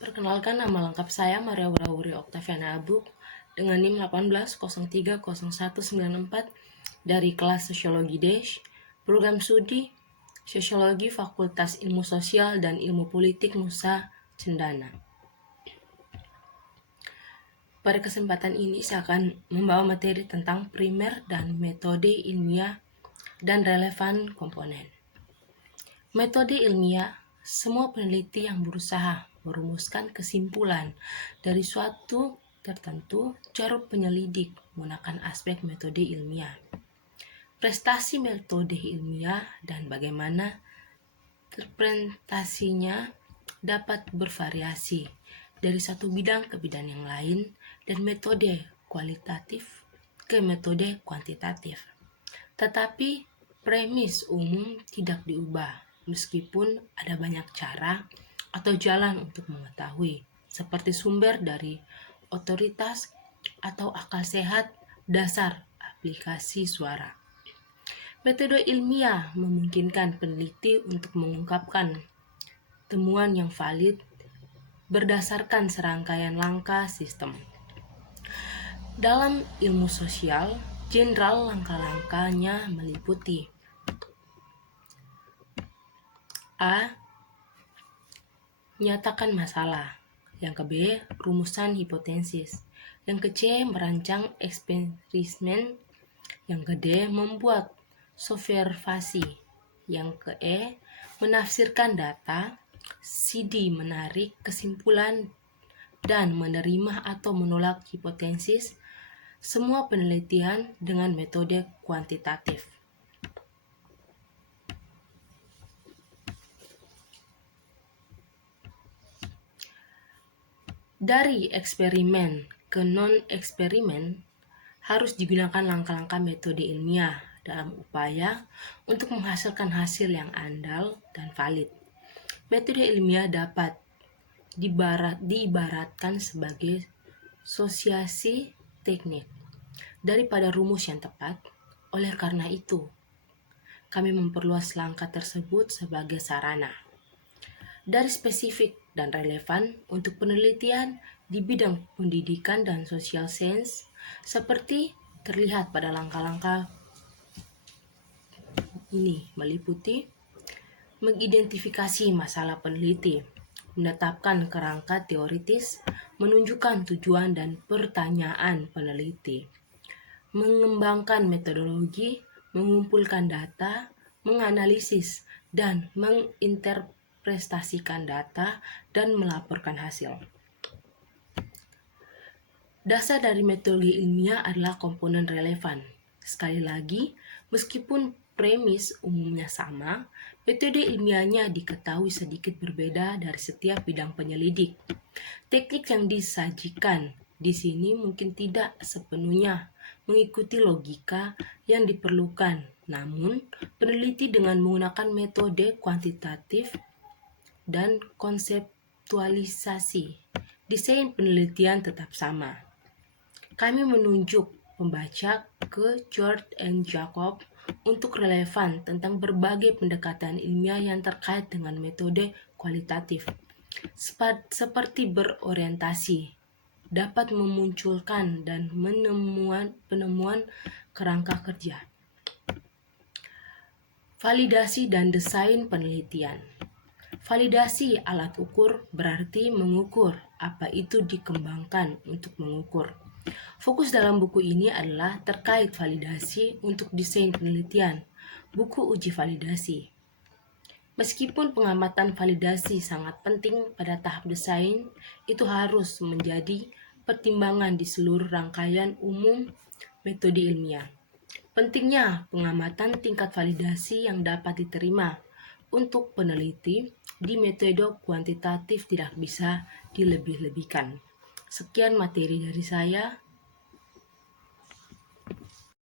Perkenalkan, nama lengkap saya Maria Wurawuri Oktaviana Abuk dengan NIM 18030194 dari kelas Sosiologi Dash, program studi Sosiologi Fakultas Ilmu Sosial dan Ilmu Politik Nusa Cendana. Pada kesempatan ini saya akan membawa materi tentang primer dan metode ilmiah dan relevan komponen. Metode ilmiah, semua peneliti yang berusaha merumuskan kesimpulan dari suatu tertentu cara penyelidik menggunakan aspek metode ilmiah. Prestasi metode ilmiah dan bagaimana interpretasinya dapat bervariasi dari satu bidang ke bidang yang lain dan metode kualitatif ke metode kuantitatif. Tetapi premis umum tidak diubah meskipun ada banyak cara atau jalan untuk mengetahui, seperti sumber dari otoritas atau akal sehat dasar aplikasi suara. Metode ilmiah memungkinkan peneliti untuk mengungkapkan temuan yang valid berdasarkan serangkaian langkah sistem. Dalam ilmu sosial, general langkah-langkahnya meliputi A. Nyatakan masalah. Yang ke B. Rumusan hipotesis. Yang ke C. Merancang eksperimen. Yang ke D. Membuat observasi. Yang ke E. Menafsirkan data. C. D. Menarik kesimpulan dan menerima atau menolak hipotesis. Semua penelitian dengan metode kuantitatif. Dari eksperimen ke non-eksperimen harus digunakan langkah-langkah metode ilmiah dalam upaya untuk menghasilkan hasil yang andal dan valid. Metode ilmiah dapat diibaratkan sebagai asosiasi teknik daripada rumus yang tepat. Oleh karena itu, kami memperluas langkah tersebut sebagai sarana dari spesifik dan relevan untuk penelitian di bidang pendidikan dan social science, seperti terlihat pada langkah-langkah ini meliputi mengidentifikasi masalah peneliti, menetapkan kerangka teoritis, menunjukkan tujuan dan pertanyaan peneliti, mengembangkan metodologi, mengumpulkan data, menganalisis dan menginterpretasikan data dan melaporkan hasil. Dasar dari metode ilmiah adalah komponen relevan. Sekali lagi, meskipun premis umumnya sama, metode ilmiahnya diketahui sedikit berbeda dari setiap bidang penyelidik. Teknik yang disajikan di sini mungkin tidak sepenuhnya mengikuti logika yang diperlukan, namun peneliti dengan menggunakan metode kuantitatif dan konseptualisasi, desain penelitian tetap sama. Kami menunjuk pembaca ke George and Jacob untuk relevan tentang berbagai pendekatan ilmiah yang terkait dengan metode kualitatif, seperti berorientasi, dapat memunculkan dan penemuan kerangka kerja. Validasi dan desain penelitian. Validasi alat ukur berarti mengukur apa itu dikembangkan untuk mengukur. Fokus dalam buku ini adalah terkait validasi untuk desain penelitian, buku uji validasi. Meskipun pengamatan validasi sangat penting pada tahap desain, itu harus menjadi pertimbangan di seluruh rangkaian umum metode ilmiah. Pentingnya pengamatan tingkat validasi yang dapat diterima untuk peneliti di metode kuantitatif tidak bisa dilebih-lebihkan. Sekian materi dari saya.